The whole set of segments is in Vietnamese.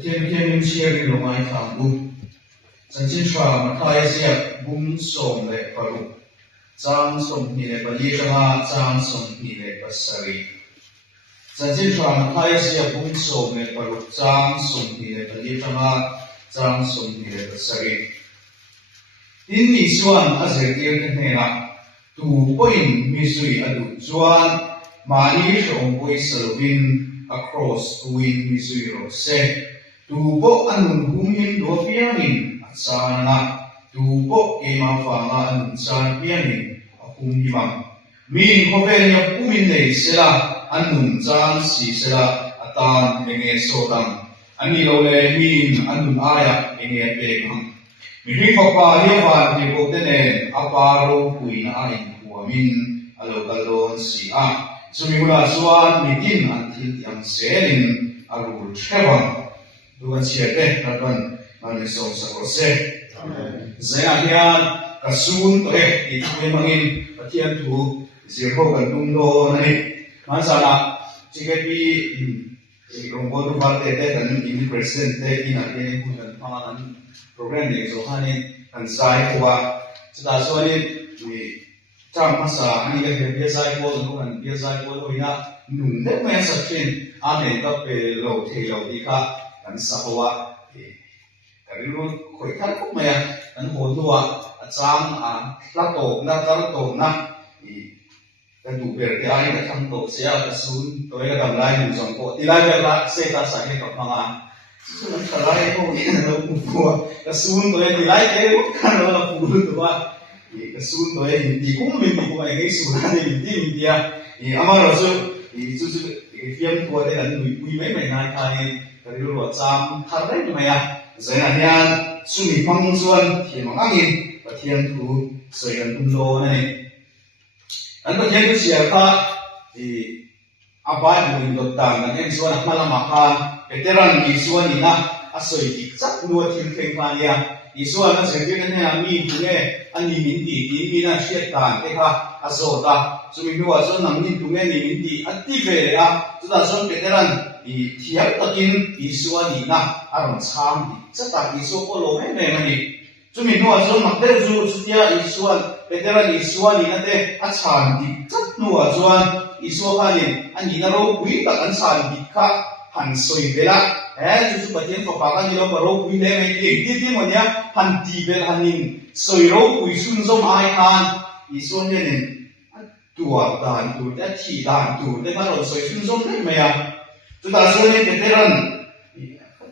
Thiên chia lo mai thang bu chan chin thra ma thai sia bum som le paru chang som ni le pa ye changa chang som ni le pa sari chan chin thra ma thai sia bum som le paru chang som ni le pa ye changa chang som ni le pa sari in ni suan a zer tir ne na tu poin mi sui adu chuan mani shong poi salvin across win mi sui ro se tubo anun humin do pianin asana tubo ema fanga anun san pianin ahum himam min khovel ya pumin nei sela anun chan si sela atan enge sodam ani lo le min anun aya enge pekam mi ri papa hi wan ti ko tene aparo kuina ai huamin alo kalon si a sumimula suan mitin antil yang selin arul thewam Tuhan siapa Tuhan manusia sakose. Saya hian kasun toh itu memangin patian tu zero gantung do nani. Masalah jika di rombongan tu partai dan ini presiden ini nanti punya panganan program ni so hani kan saya kuat. Sudah soalnya di jam masa ini kan biasa ikut tu kan biasa ikut tu ina nunggu masa fin ane tapi lo theyau ika kan sahawa karilu khoi khan ko maya kan hodua achang a lato na tarto na kan du ber ti ai na thang to sia ka sun toy ka dam lai nu song ko ti lai ber la se ta sa ke ka manga sun ta lai ko ni na ku fu ka sun toy ti lai ke ko kan la fu tu wa ka sun toy ti ku mi ku ai ke su na ni ti mi dia amaro su su fiam ko de kan ui mai mai na ka ni karilu cham thar dai mai a zaina hian sumi pangchuan thiamang angin pathian thu soigan tumlo ani an pathian thu sia kha abai buin dot tan an em suan malama kha veteran ni suan ina asoi tik chak nuwa thil theng kha nia ni suan a chengin an ha mi tunge ani min ti ti mi na hriat tan te kha azota sumi nuwa chon nam ni tunge ni min ti atti ve a chuda chon veteran thiam takin isuani na aron cham chata isu ko lo me me mani chumi nuwa chon mak der zu chutia isuan veteran isuani na te a chan di chat nuwa chuan isu khanin ani na ro pui tak an chan di kha han soi vela chu pathian ko pa ka ni lo ro pui le me ti monia han ti vel hanin soi ro pui sun zom ai khan isu ne tua dan tu ta thi dan tu te ma ro soi sun zom nei me ya Sudah sulit veteran,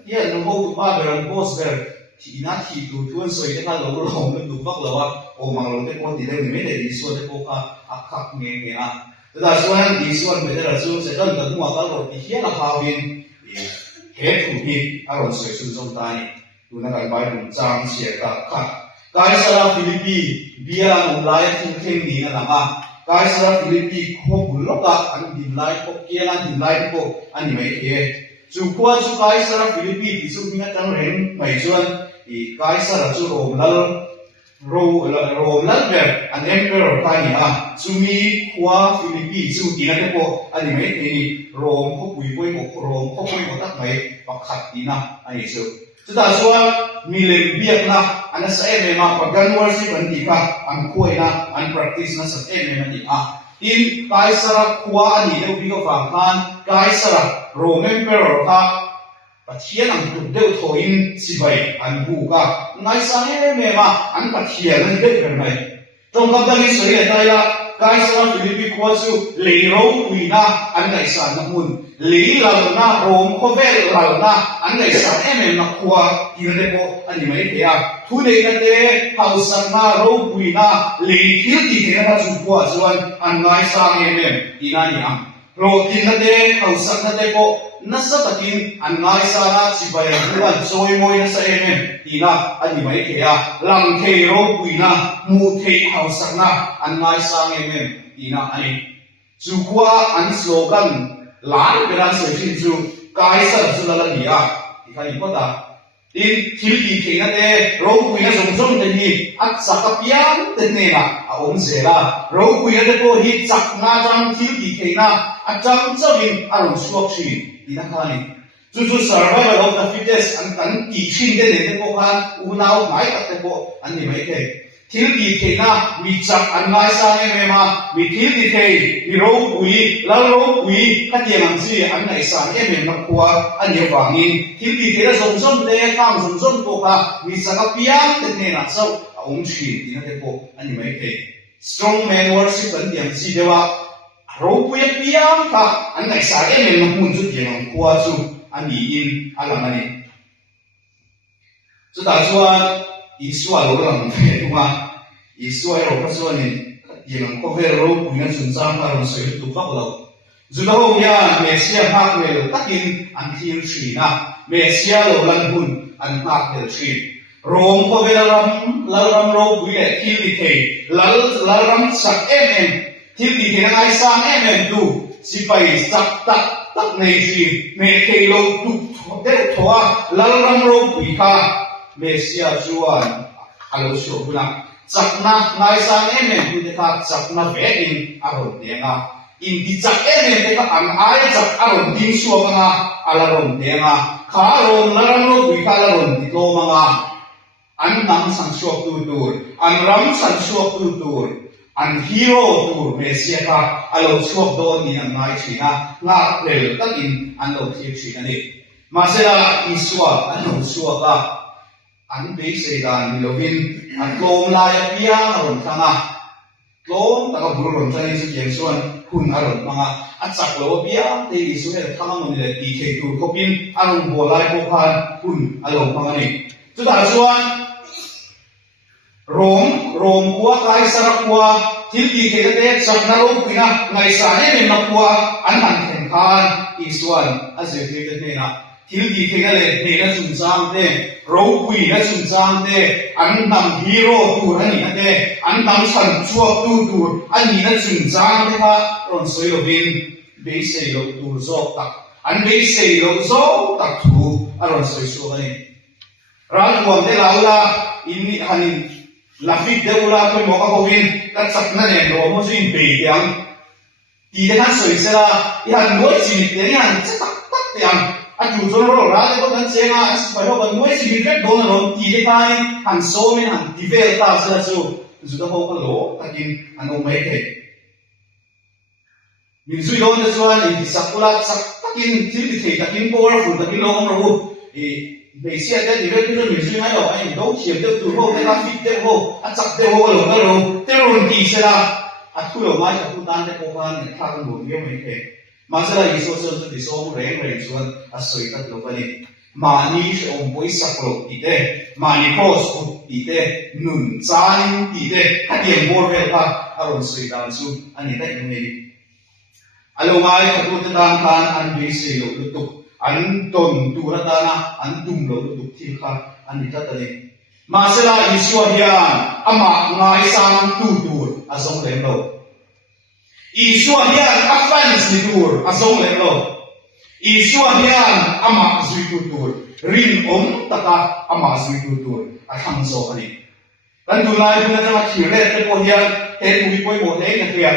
dia nombor apa beran bos ber, tidak tuan soal kita lalu orang itu bak lawak, orang lalu itu pun tidak memilih di suatu poka akak ngenge a. Sudah sulit di suatu veteran sulit sedang ketemu kalau dia nak kawin, head to head, aron soal sunjung tani, tuan akan bayar jam siapa kah. Kaisar Filipi dia mulai tingting di nama. Kaisar Filipi ko buloka an dinlai ko kialan dinlai ko ani mai e chu kwa chu Kaisar Filipi ti chu minga tang ren mai chuan I Kaisar chu Romlal ber an emperor pani a chu mi kwa Filipi chu tinate ko ani mai e ni Rom ko pui poi ko Rom ko poi ko tak mai pakhat dina ani chu chuda chuan milen biak na ana sa eme ma pagan worship an ti ka an khoina an practice na sa eme ma ti a in Kaisar kwa ani deu bi ko fam khan Kaisar Roman emperor ka pathian ang tu deu thoin sibai an bu ka ngai sa eme ma an pathian an deu ber mai tong ka dang soi ta ya Kaisar Filipi kwa chu leiro kuina an ngai sa na mun li lau na rom khovel lau na an ngai sa eme na kwa kirde ko ani mai te a thu nei na te hausan na ro puina li thil ti te na chu kwa chuan an ngai sa eme ina ni am ro tin na te hausan na te ko na sa takin an ngai sa na chi bai ruan choi moi na sa eme ina ani mai te a lang thei ro puina mu thei hausan na an ngai sa eme ina ani chu kwa an slogan Lai beran soi chu Kaisar chu la dia ikai ko ta in thilki thena te ro kuina somsom te hi at sakapian te ne na a om zela ro kuina te ko hi chak na jang thilki thena a cham chavin a ro suak chi ina khani จุด survival of the fittest อันกันกี่ชิ้นเด่นเด่นพวกกันอุณาหมายตัดแต่พวกอันนี้ไม่เท่ทิลดีเทนะมีจับอันไม้สร้างเองมามีทิลดีเทมีโรคปุ๋ยแล้วโรคปุ๋ยขัดแย้งกันสิอันไหนสร้างเองนักขัวอันเดียววางอินทิลดีเทแล้วส่งเตะข้างส่งตัวค่ะมีสักปีอันเด็กเนี่ยนะเจ้าองค์ชีที่นั่นพวกอันนี้ไม่เท่ strong man worship อันเดียวสิเดียวว่าโรคปุ๋ยปีอันค่ะอันไหนสร้างเองนักมุ่งจุดเดียวขัวจุดอันนี้อินอะไรนั่นเองจุดที่ว่าอีสวาโลลังเฟตุมาอีสวาโลก็ส่วนนี้ยังคงเป็นโรคปุ่นสุนทรภาระสุดทุกข์เราจุดที่ว่าเมสเซียพักเวลตักินอันที่ชีนะเมสเซียโลลังปุ่นอันพักเวลชีโรมก็เป็นลำโรคปุ่นที่ดีเทลำสักเอ็มที่ดีเทนไอซังเอ็มดูสิไปสักตักในชีเมเทโลทุกเด็กทัวลำโรคปุ่นค่ะเมสเซียจวนฮัลโหลโชว์นะจักนะนายสังเอ็มดูเด็กจักนะเวดินอารมณ์เดียงอ่ะอินดิจักเอ็มเด็กอันไอจักอารมณ์ดิ้งชัวมังอ่ะอารมณ์เดียงอ่ะข้าอารมณ์นั้นรู้วิคาอารมณ์ที่โตมังอ่ะอันนั่งสังชวกตูดอันรำสังชวกตูดอันฮีโร่ตูดเมสเซียค่ะอารมณ์ชวกโดนนี่นั่นไม่ใช่นะลากเร็วตักอินอันเราเทียบชีนั่นเองมาเสียอิสวาอันเราชวกอ่ะอันเป็นสิ่งการมิโลวินอันโกงลายพิยาอารมณ์ทั้งอ่ะโกงแต่ก็บุรุษทั้งนี้สิ่งส่วนคุณอารมณ์ทั้งอ่ะอันจักรโลพิยาที่อิสุเอทั้งมันเลยดีเทตูก็เป็นอารมณ์โบราณโบราณคุณอารมณ์ทั้งนี้จุดที่ส่วนโรมกัวไกสระกัวที่ดีเทเด็กจักรนรกพินะไงสารเนี่ยนักกัวอันหันแข่งขันอิส่วนอาศัยที่เด็กเนี่ยนะที่ดีเทกันเลยเนี่ยนะสุนทรเต้โรคุยนะสุนทรเต้อันนำฮีโร่ตัวนี้นะเต้อันนำสันชัวตัวอันนี้นะสุนทรเต้ค่ะรอนสวยโลวินเบสเซโลตัวโซตักอันเบสเซโลโซตักทูอารอนสวยชัวนี่ร้านรวมได้แล้วละอินนี่ฮันลาฟิกเดอุลาตัวหมอกเขาวินกัดสักนั่นเองโรมันจะอินเบียงที่เด็กนั้นสวยเสียละอีฮันน้อยชีวิตเนี่ยฮันจะตักเตียงอันอยู่จนเราร้านก็กันเสียงอ่ะสมัยเราเป็นน้อยชีวิตโดนเราที่เด็กนั้นฮันโซ่ไม่ฮันดีเวลตาเสียจู่จุดที่เขาเป็นโลตักินอันนู้นไม่เท่มินซุยโดนจะส่วนอีสักกุลาสักตักินที่ดีเท่ตักินโปรฟุตตักินโลกเราเบสเซียได้ดีเวลที่เรามินซุยไม่หรอกไอ้เราเขียนเด็กตัวเราได้รับฟิตเด็กเราอันจับเด็กเราเราเตลุนดีเสียละอันทุกอย่างไม่จะพูดตามแต่พวกนั้นข้างบนเยอะไม่เท่มาเสร็จอีกส่วนสุดที่สองเร่งส่วนอาศัยตัดลงไปนี่มานี่จะองค์บริษัทเราอีเด้มานี่โพสต์อีเด้หนุนใจอีเด้ถ้าเดียงบอลเวลค่ะอารมณ์สวยดาวสุดอันนี้ได้ยังไงอารมณ์ไม่ถ้าพูดตามทางอันเบสิโลตุกอันต้นตัวระดานะอันดุมโลตุกที่ค่ะอันนี้ตัดเลยมาเสร็จอีกส่วนยังอามาง่ายสร้างตัวอาสงเล่นเราIsuanian offense ni tur asong lelo. Isuanian ama zui tutur. Rin taka ama zui tutur. Atang so kani. Dan tulay pun na kire te po hian te ui poi mo te na kria.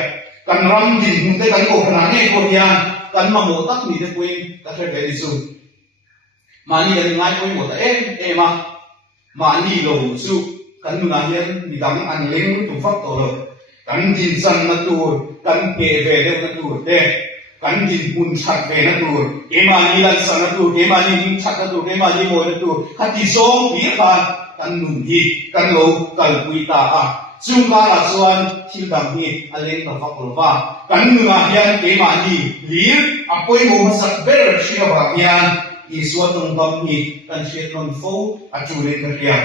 Kan ram din mun te kan ko kana ne po hian kan ma mo tak ni te poi ta tre ve su. Mani dan ngai poi mo ta ma. Mani lo su kan nu na hian ni dang an leng tu fak to lo. Kan din san na tur kan pe ve de na tur te kan din pun chat ve na tur e ma ni lan san na tur e ma ni ning chat na tur e ma ni mo na tur kha ti song pi kha kan nun hi kan lo kal pui ta a chung ka la chuan thil dam hi aleng ka fakol wa kan nu na hian e ma ni lir a poi mo ma sak ber shia wa hian I suat tong dam hi kan shia non fo a chu le ka ria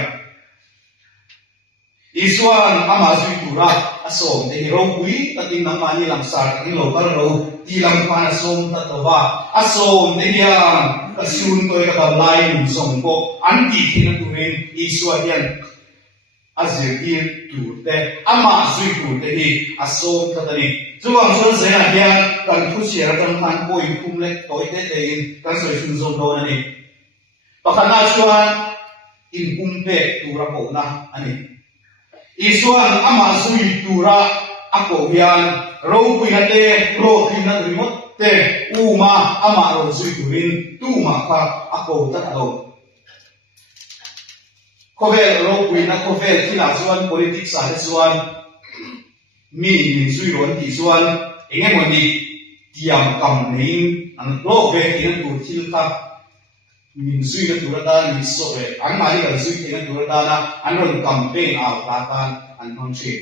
Isuan ama zui tura asom te hiro kui tatin nang mani lam sar tatin lo kar lo ti lam khan asom tatawa asom te hian kasun toy ka lai lum song ko an ti thina turin Isuan hian azir il tur te ama zui tur te hi asom tatani chuwang chuan zena hian kan thu sia tan khan poi khum le toy te te in kan soi sun zom do ani pakhana chuan in kumpe tura ko na ani Isuan ama zui tura ako hian ro pui na te ro pui na remote te u ma ama ro zui turin tu ma kha ako ta alo khovel ro pui na khovel thila chuan politics a le chuan mi min zui ron ti chuan enge moni tiam kam nei an lo ve tin tu thil kha min zui na tu da ni so ve an ma ri ga zui tin tu da na an ron campaign a ta tan an hang che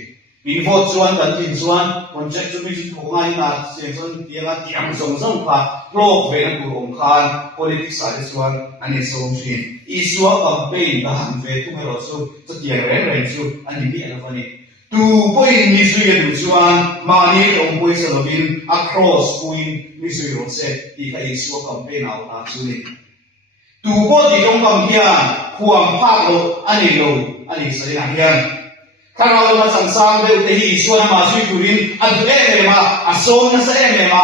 min vote chuan kan tin chuan project chu mi chu ngai na se chuan tianga tiam song song kha lo ve na tu ong khan politics a le chuan ani so chin I suwa campaign da han ve tu me ro chu chu tiang ren chu ani bi ana fani tu point ni zui ya du chuan ma ni ong poi sa lovin across point ni zui ro se I ka I suwa campaign a ta chu ni tu po ti dong kam hian khuam phak lo ani sai na hian Karao ma sang be te hi suwa ma zui turin adu e ma aso na sa e ma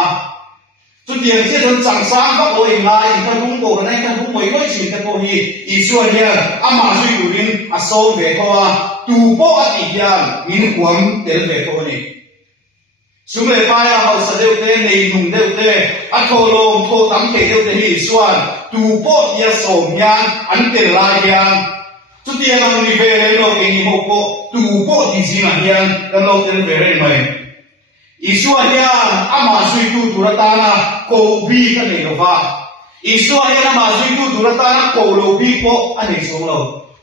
tu tiang che thon sang ba oi lai ka rung ko na ka rung moi moi chin ta ko hi I suwa hian ama zui turin aso ve ko a tu po ati hian min khuam tel ve ko ni sumle pa ya hau sa deu te nei nung deu te a tho lom tho tam ke deu te hi suan tu po ya som hian an tel lai hian tu tiang ang ni ve le lo ke ni ho ko tu po ti sin a hian ka lo tel ve re mai Isua hian ama zui tu turatana ko bi ka nei lo va Isua hian ama zui tu turatana ko lo bi po ani so lo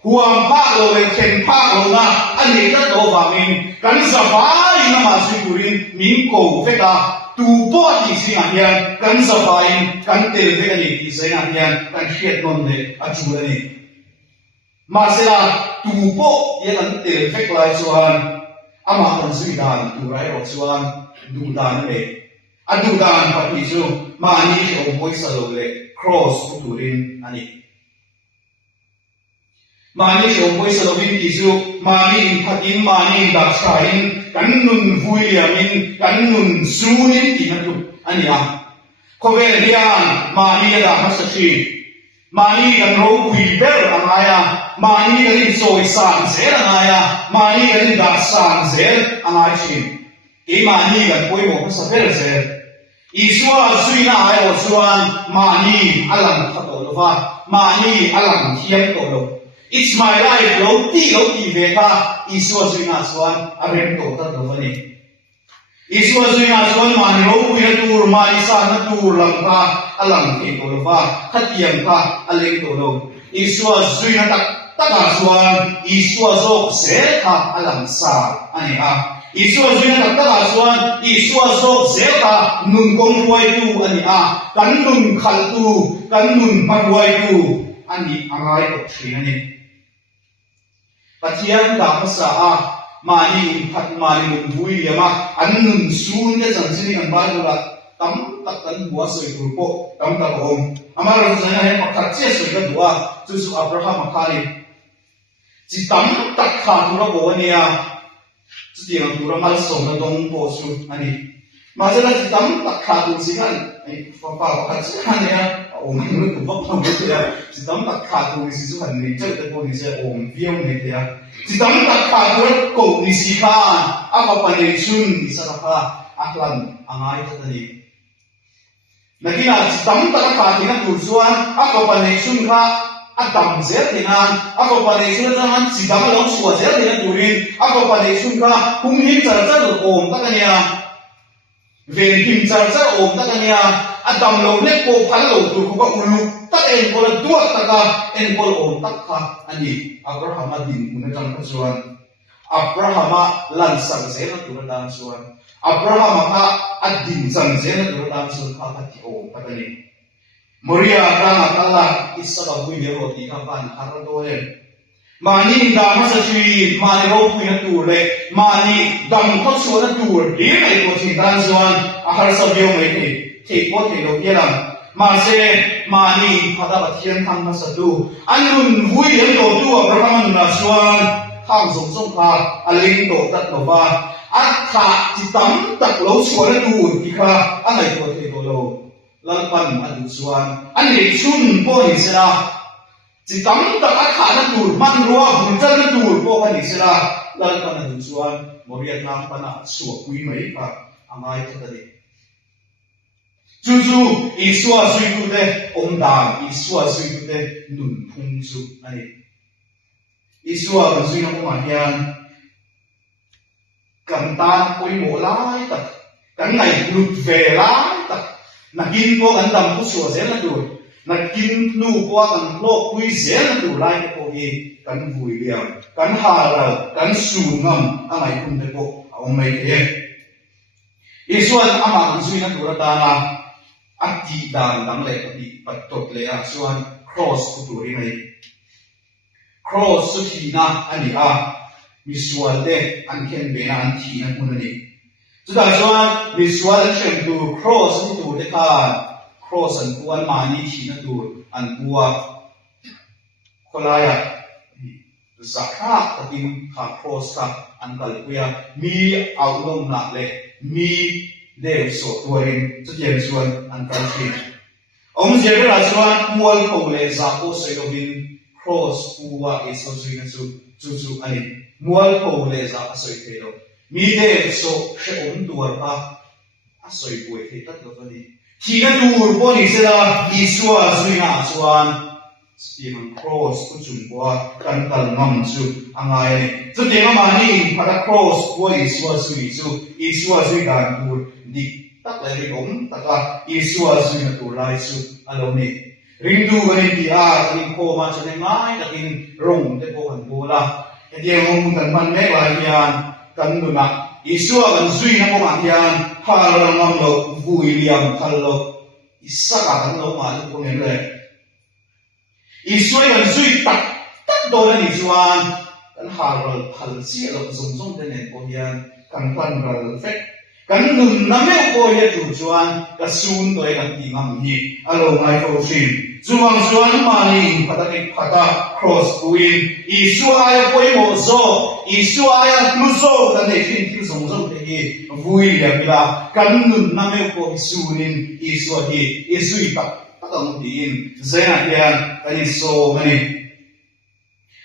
huam pa lo le chen pa lo na ani ta do va min kan sa va in ama zui turin min ko ve ta tu po ti sin a hian kan sa va in kan tel ve ani ti sai a hian kan hiat non de a chu ani ma se la tu po ye kan tel ve lai chuan ama kan zui dan tu rai ro chuan du dan le a du dan pa ti chu ma ni o moi sa lo le cross tu turin ani ma ni o moi sa lo vin ti chu ma ni phatin ma ni da sain kan nun vui yamin kan nun sunin ti na tu ani a khovel hian ma ni da ha sa chi ma ni kan ro pui ber angaya ma ni kan soi san zer angaya ma ni kan da san zer angai chi I ma ni kan poi mo sa ber zer Isua zui na ai o chuan ma ni alam kha to lo va ma ni alam thiam to lo It's my life lo ti ve ka Isua zui na chuan a rem to ta lo ni Isua zui na chuan ma ni ro pui na tur ma ni sa na tur lam ka alam thi to lo va khatiam ka aleng to lo Isua zui na tak a chuan Isua zok se ka alam sa ani a Isua zui na tak a chuan Isua zok se ka nun kong ruai tu ani a kan nun khal tu kan nun paruai tu ani angai to thrin ani Pathian da masa a mani phat mani mun vui yama an nun sun ne chang chini kan ba du la tam tak kan bua soi tu po tam ta om amara zana he pakhat che soi ka dua chu su Abraham khali chi tam tak kha tu ra bo ni a chu ti ang tu ra mal som na dong po su ani ma zana chi tam tak kha tu si kan ai pa pakhat che kan ya om nu tu ba pa bu ya chi tam tak kha tu si su han ni che te po ni se om viom ni te ya chi tam tak kha tu ko ni si khan a pa pa ni chun sa ka aklan angai ta ni Nakina tam tak kha ti na tu chuan a ko pa ni chun kha a tam zer ti na a ko pa ni chun chuan chi tam lo chua zer ti na turin a ko pa ni chun kha hung hi char char om ta ka nia ven kim char char om ta ka nia Adam lo ne ko phal lo tu ko ulu ta en ko la duak ta ka en ko om tak kha ani Abraham din mun ta ka chuan Abraham lan sang se na tu dan chuan Abraham kha adin sang se na tu dan chuan kha ka ti om ta ka ni Maria ranga kala isa ba hui ne ro ti ka ban har do le mani da ma sa chi mani ro pui na tu le mani dam ko chuan na tu ri ai ko ti dan chuan a har sa bio mai ni Te po te lo yelam ma se mani phada bathian thang na sadu anun vui le lo tu Abraham na chuan kham zong zong kha aling to tat lo ba a kha ti tam tak lo chuan tu ti kha a ngai po te lo lan pan adu chuan an ni chun po ni sela ti tam tak a kha na tu man ruwa bun jan na tu po ka ni sela lan pan adu chuan moria nam pana suwa kui mai pa angai thadani chu isua sui tu te omdang isua sui tu te nun phung su ani isua kan sui na ma hian kan ta koi mo lai tak kan ngai lut ve lai tak na kin ko kan dam ku so zel na du na kin nu ko kan lo kui zel na du lai ko hi kan vui liam kan ha ra kan su ngam angai kun te ko au mai te isua ama kan sui na du ra ta na ati dan dang le ati patot le a suan cross ku tu ri mai cross su thi na ani a visual de an ken be na an thi na kun ni chu da suan visual chem tu cross ni tu de ka cross an ku an ma ni thi na tu an bua kolaya zakha tatim kha cross ka an kal kuya mi aulong na le mi de so tuarin chu tian chuan an kal thi om je ra chuan mual ko le za ko se lo bin cross puwa e so zui na chu ani mual ko le za a soi the lo mi de so she om tuar pa a soi pui the tat lo ni thi na tur po ni se la isua zui na chuan Stephen Cross ku chung kwa kan kal ngam chu angai ni chu te ma ni pada cross ko isua zui dan tur di tak le ri om taka isua zui na tur lai chu alo ni ring du ga ni ti a ring ko ma chu ne ngai ta in rong te ko kan bo la e dia ngom kan man me la hian kan nu na isua kan zui na ko ma hian ha lo ngam lo vui liam khal lo isaka kan lo ma lu ko ne le isua kan zui tak do la ni chuan kan ha lo khal si lo zong te ne ko hian kan plan ral fe kan nun na me ko ye chu chuan ka sun to e kan ti ngam ni alo mai ko sin chuang chuan ma ni phata cross kuin isua ya koi mo zo isua ya lu zo kan ne fin ti zong te hi vui ya bila kan nun na me ko isunin isua hi isui tak ang din zena hian kan so mani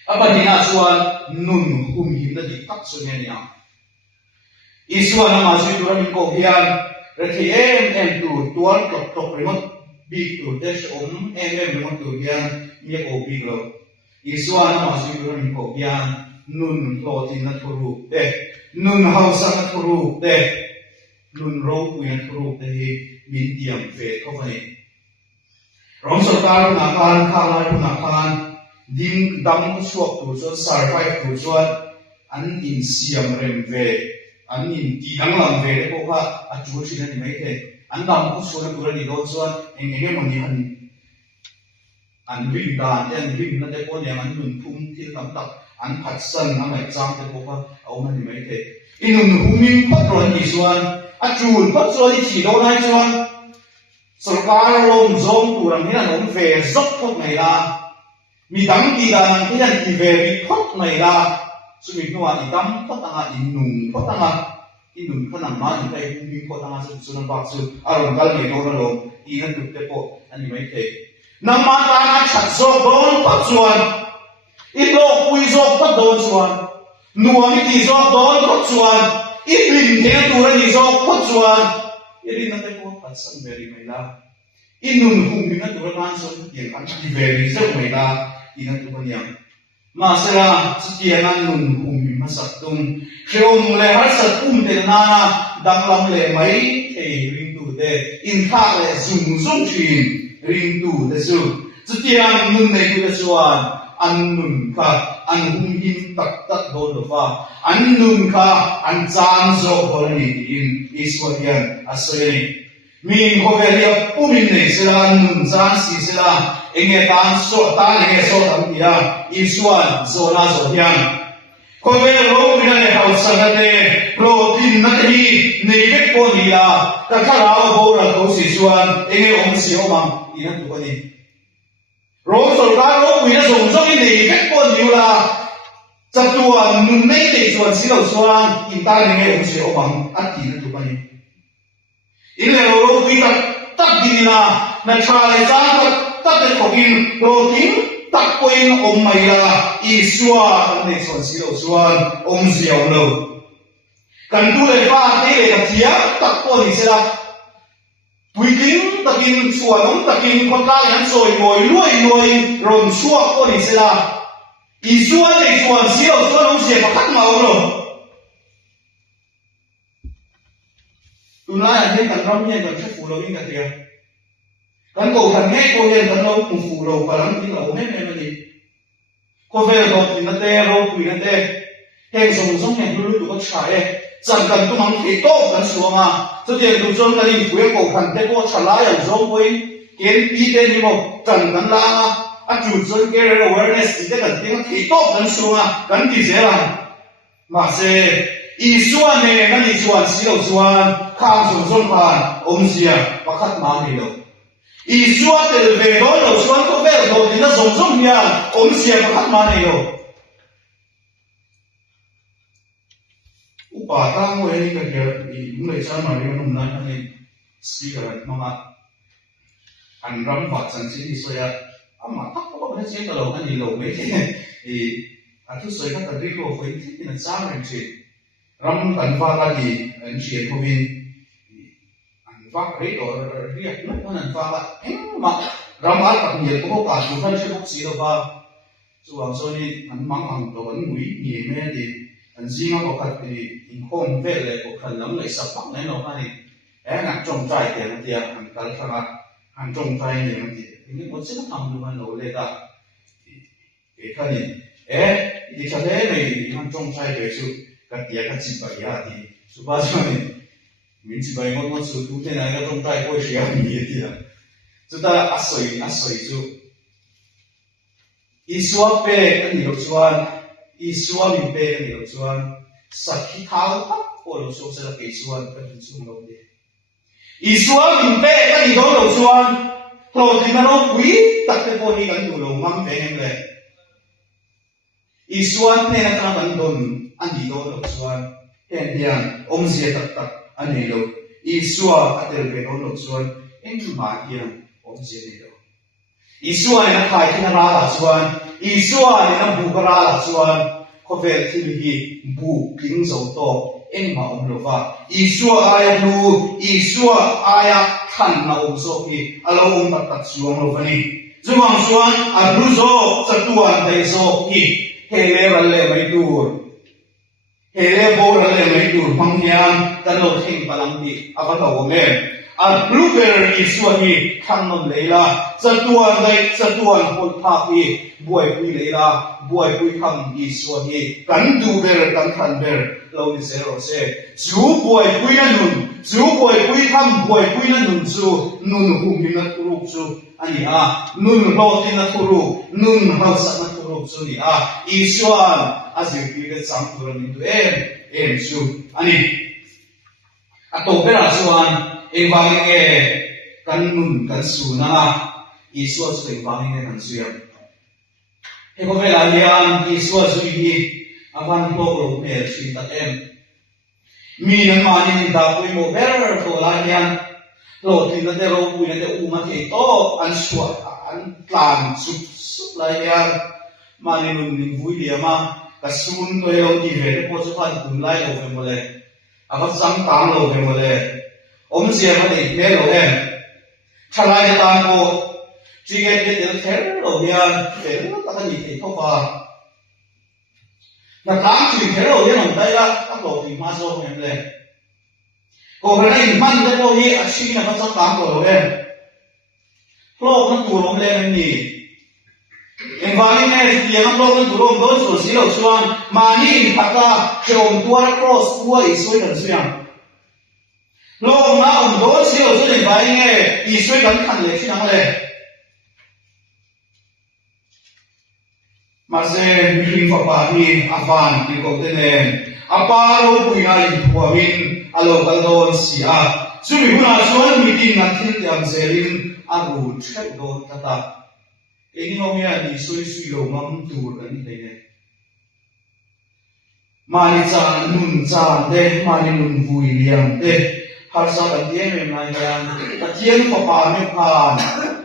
apa dina chuan nun hum hi na di tak so ne nia isua na ma sui turan ko hian rethi em tu tuan tok remote big tu dash em remote tu hian ye ko big lo isua na ma sui turan ko hian nun lo tin na thuru nun hausa na thuru nun ro ku na thuru te hi min diam fe ko vai Rong sarkar na kan khalai na kan ding dam suak tu chuan survive tu chuan an in siam rem ve an in ti dang lam ve ko kha a chu chi na ni mai the an dam ku chuan tu ni lo chuan enge mani an ring dan an ring na de ko ne an nun thum thil tam tak an phat san na mai chang te ko kha au mani mai the inun humin phat ro ni chuan a chun phat chuan i chi lo nai chuan sarkar lom zong turam hian om ve zok thok nei la mi dang ki dan hian i ve ri thok nei la sumi nuwa i dam thot anga in nung thot anga i nun khanang ma ni kai mi thot anga chu nan ba chu aron kal ni do lo i han tu te po ani mai the namma ta na chat zo don thot chuan i lo pui zo thot don chuan nuwa mi ti zo don thot chuan i blim the tu ra ni zo thot chuan iri na te ko patsan very mai la inun hum na tu ran son yang an ti very zo mai la ina tu baniam ma sera chian an nun hum ma sak tum khreom le har sa tum te na dang lam le mai thei ring tu te in kha le zum chin ring tu te su chian nun nei tu te chuan an nun kha an hum hin tak do do fa an nun kha an chan zo hol ni in iswatian asoi min ko veria pumin nei sela nun chan si sela enge tan so ta enge so tam dia iswan zona zo hian ko ve ro min ne hau sanate protein na hi nei ve ko ni la ka khala ho ra ko si chuan enge om si omang ina tu ko ni ro so ka ro wi na so so ni nei ve ko ni la chap tua nun nei te chuan si lo chuan in ta enge om si omang ati na tu ko ni in le ro wi ta di na na cha le cha ta te khokin protein tak koin om mai la isua ne son si lo chuan om ziaw lo กันดูเลยว่าเตะกับเทียตักตัวนี่เสียปุยกินตะกินชวนตะกินคนละยันสวยงวยรวยรวยรนชั่วตัวนี่เสียอีส่วนในส่วนเสียวส่วนน้องเสียมาคัดเมาหรอตุลาอย่างนี้กันร้องเย็นกันแค่ฟูเรายิ่งกันเดียวกันโกกันแม่โกเย็นกันเราปูฟูเรากำลังที่เราไม่มันดีก็เวลาเราติดนั่นเต้เราปุยนั่นเต้เฮงส่งเฮงรู้ตัวก็ใช่จังกันตัวมันที่โตกันสัวมาสุดท้ายตัวจงกันอีกผู้โกกันเต้ก็ฉลาดอย่างจงไปเกณฑ์ปีเต้นี่บอกกันกันละอาจุดจนเกิด awareness ที่จะกันที่โตกันสัวกันที่เสียละมาเสอีส่วนเนี่ยนั่นอีส่วนสิเราส่วนข้างส่วนผ่านองค์เสียประคัดมาให้เราอีส่วนเตลเวโดเราส่วนก็เวลเราที่นั่นส่งเนี่ยองค์เสียประคัดมาให้เราอุปาทานว่านี่ก็เกี่ยวกับมุ่งเลยฉันมาเรียนนุ่มนั้นนี่สติกันมาอันรำพัดสันติที่สวยอ่ะมาทักก็ไม่ใช่ตัวเราอันนี้เราไม่ใช่อันที่สวยก็ตัดเรื่องของที่ที่นั่นสร้างเรื่องชีรำกันฟ้ากันดีอันเชียร์เขาวินอันฟ้าเรียกเรียกนั่นนั่นฟ้าละมารำอัดกับเหยียดก็การดูท่านเชื่อพวกสีเราฟ้าส่วนส่วนนี้มันมังอังตัวมันหุ่ยเหนียแม่ดีอันซีงก็ขัดดีอินโคมเวลเลยก็ขัดน้ำเลยสับปักในโลกนี้นักจงใจเดียวนั่นเดียวอันการทำอันจงใจเนี่ยนั่นเดียวนี่คนสิ่งทำดูมันโลเลยก็แค่นี้ดิฉันเลยอันจงใจเดียวสุดกันเดียกันจิบไปยาดีสุภาพนี่มินจิบไปมันสุดทุกที่ไหนก็จงใจก็เสียมีดีละสุดท้ายอาศัยสุดอีสวาเป้กันนี่เราชวนอีสวามิเป้กันนี่เราชวนสักที่เท้าปั๊บโอ้เราชวนสลับไปชวนกันชวนเราเดียอีสวามิเป้กันนี่เราชวนเราที่มันเราคุยตัดไปพอดีกันอยู่เรามั่งเป็นเลยอีสวาเนี่ยนะกันโดนอันนี้เราชวนเห็นเดียนองค์เสียตัดอันนี้เราอีสวาอันเดียวกันเราชวนเอ็งมาเดียนองค์เสียนี่เราอีสวาเนี่ยนะใครที่น่ารักชวนอีสวาเนี่ยนะบุกราชวนเขาเป็นที่มีบุกพิงโซโตเอ็งมาองค์เราว่าอีสวาอายดูอีสวาอายขันนาองค์โซกีอาเราองค์ตัดชวนเราวันนี้จงชวนอับดุโซสัตวันเดโซกีเฮเลรัลเลไม่ดูเฮเลโบรัลเลไม่ดูพังยามกันเราเข่งพลังดีอาวันเราเมื่ออับลูเบอร์อีสวานีขันนนเลยล่ะสัตวันใดสัตวันคนทักอีบวยปุยเลยล่ะบวยปุยคำอีสวานีกันดูเบอร์กันขันเบอร์เราดิเซโรเซจูบวยปุยนั่นนุ่นจูบวยปุยคำบวยปุยนั่นนุ่นจูนุ่นหุ่มยินัทรูปจูอันนี้นุ่นโลตินัทรูปนุ่นเฮาสันัทรูปจูนี่อีสวานอาศัยพิเรศสังตุรมิตุเอ็มจูอันนี้อัตโตเปราสวานเองวางเองกันนุ่นกันสูนะอีสวาสุเองวางเองกันสุยามเฮโกเวลาเลียนอีสวาสุยีอาวันโลกโลกเมลชีตัดเอ็มมีนันมานินดาปุยโมเบอร์โตลาเลียนโลกที่นั่นเดโรปุยนั่นเดอุมาเทโตอันสวดอันกลางสุดลาเลียนมานินุนนิวุยเลียมากระสุนตัวเราที่เห็นพอสุขันกุนไล่โลกเป็นหมดเลยอาวัตสังตามโลกเป็นหมดเลยอมเสียมาดิเมโลเอ็มทลายจะตามโกจีเกตเดลเทอร์โลเบียนเทอร์ตั้งแต่ยี่สิบเข้ามานักล้างจีเทอร์โลเบียนมันได้ละตั้งโลที่มาโซ่เอ็มเลยก็เป็นไอ้มันได้โลยี่อาชีพนักสังตามโลเอ็มโลกนั้นตัวลงเลยมันนี่เอ็งว่านี่เนี่ยที่ยังโลกนั้นตัวลงโดนสุดสิเราชวนมานี่พักละเชื่อมตัวรักโรสตัวอีสวยกันสุดยังโลกน่าอุ่นโดนสิเราชวนไปไงอีสวยกันขันเลยที่นั่งเลยมาเซมิลิงฟ้าป่ามีอาฟานที่เขาเต้นเองอาปาโรปุยนาอิหัวมินอาโลกันโดนสีอาสุริหุนาชวนมีดินนัทที่ยามเซลินอารูเช็ดโดนตาตาเอ็งเอาเนี่ยดีสวยๆโลมัมตูกันนี่เลยมาลิจานนุนจานเดมาลินุนวุยเลียงเดฮาร์ซาตัดเยี่ยมไม่ยังตัดเยี่ยมฟ้าป่าไม่ผ่าน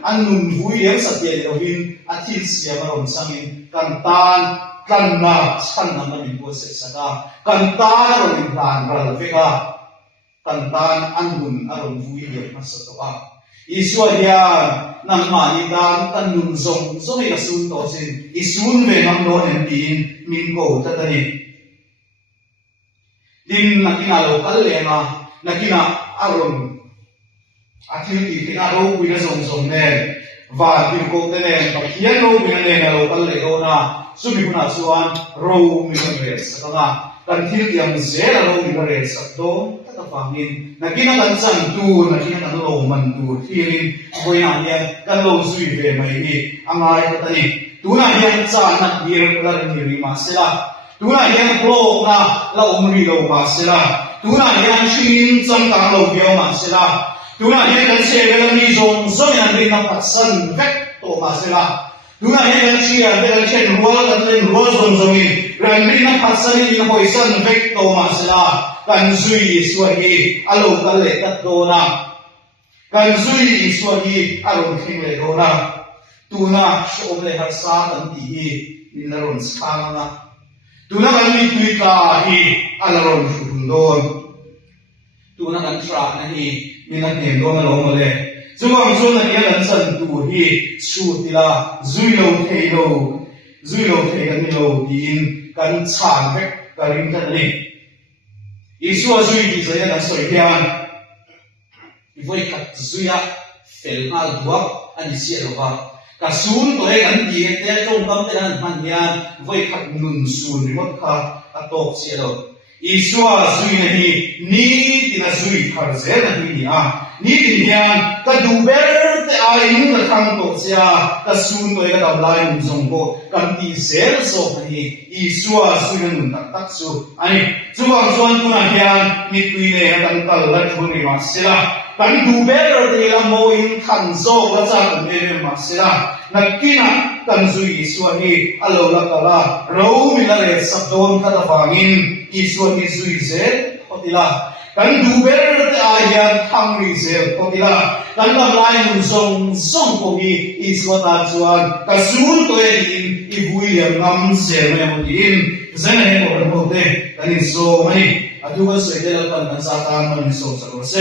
อันนุนวุยเลียงสัตย์เดียววินอาทิตย์เสียมาลงสังอินกันตาน กันนาฉันนำมันเป็นตัวเสกสกากันตาเราอินทานเราเวกากันตาอันบุญอารมณ์วิเดียมาสตัวอิสวาเดียนังมานิดานกันนุนส่งให้กสุนโตสินอิสุนเวนังโดนเอ็นดีนมินโกตัดนี้ดินนักกินาโลกัลเลมานักกินาอารมณ์อาทิตย์ที่น่ารู้วินาส่งเนี่ยว่าที่โกเตเนี่ยกับเขียนรู้วินาเนี่ยโลกัลเลโอนาสุบิบุนาส่วนรู้มินาเรสก็ว่ากันที่ยังเสียรู้มินาเรสสักโดก็ฟังนินนักกินากันสั่งตูนักกินากันโลมันตูที่รินโวยนาเนี่ยกันโลสุยเวไม่ดีอ่างไงก็ตอนนี้ตูน่ายังจานนักเรียนกันนี่ริมาเสละตูน่ายังโลกนะเราอมรีโลมาเสละตูน่ายังชินจำกังโลเบียวมาเสละตูน่ายังกันเสียเวลามีทรงยันรินนับปัสสันเวกโตมาเสละตูน่ายังกันเชียร์กันเช่นรัวกันเล่นรัวทรงอินรันรินนับปัสสันอินหอยสันเวกโตมาเสละกันซุยสวยอารมณ์กันเล็กโตนะกันซุยสวยอารมณ์ทิ้งเลยโตนะตูน่าชมเลยฮัสซาตันตีมินารอนสางนะตูน่ากันมีตุยตาอารมณ์ฝุ่นโดนตูน่ากันทรานะมินันเห็นโดนอารมณ์เลยจุดวันจุดนั้นยังสันตูสูติละซุยโลเทกันมีโลดินกันชางเวกกันริมกันเลยอิสวาซุยที่จะยังสวยเพียงอีไว้ขัดซุยเฟลอาลดัวอันนี้เสียแล้วว่ากับซูนตัวเองอันดีแต่ตรงกันแต่นั้นมันยังไว้ขัดนุนซูนหรือว่าขัดตกเสียแล้วอิสวาซุยนี่นี่ที่น่าซุยขัดเสียนั่นนี่นี่ที่ยังกับดูเบอร์แต่อายุกับทางตกเสียกับซูนตัวเองกับลายมุนทรงก็กันที่เสียโซ่นี่อิสวาซุยนุนตักซูอันนี้จุดวันส่วนตัวนั้นยังมีตัวเองกันตลอดทุนมาเสียกันดูเบอร์แต่ละโมอินทันโซ่ก็จะเป็นมาเสียนักกินกันซุยอิสวานี่อัลลอฮฺตะอาลาเรามีอะไรสักโดนกันฟังอินอิสวานี่ซุยเซพอดีละกันดูเบอร์แต่อายันทำรีเซพอดีละกันทำลายมุนส่งพวกนี้อิสวาตาจวนกันซูนตัวเองอีบุยยังนำเสียไม่หมดอินเซนให้หมดหมดเลยกันอินโซ่ไม่อาทุกคนสวยเดลกันนั้นซาตานมันอินโซ่สักวันเส